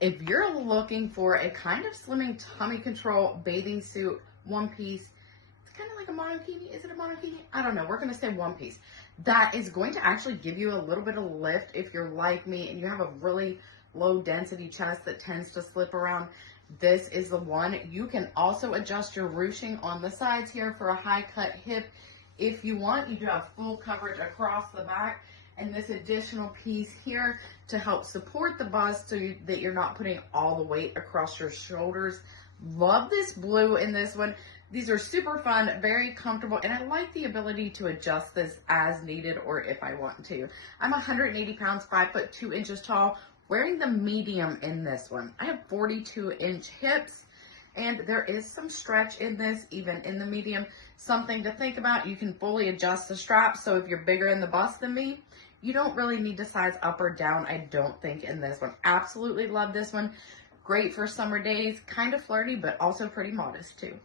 If you're looking for a kind of slimming tummy control bathing suit, one piece, it's kind of like a monokini. Is it a monokini? I don't know. We're going to say one piece. That is going to actually give you a little bit of lift if you're like me and you have a really low density chest that tends to slip around. This is the one. You can also adjust your ruching on the sides here for a high cut hip. If you want, you do have full coverage across the back, and this additional piece here to help support the bust so that you're not putting all the weight across your shoulders. Love this blue in this one. These are super fun, very comfortable, and I like the ability to adjust this as needed or if I want to. I'm 180 pounds, 5'2" tall, wearing the medium in this one. I have 42-inch hips, and there is some stretch in this, even in the medium. Something to think about, you can fully adjust the strap, so if you're bigger in the bust than me, you don't really need to size up or down, I don't think, in this one. Absolutely love this one. Great for summer days, kind of flirty, but also pretty modest too.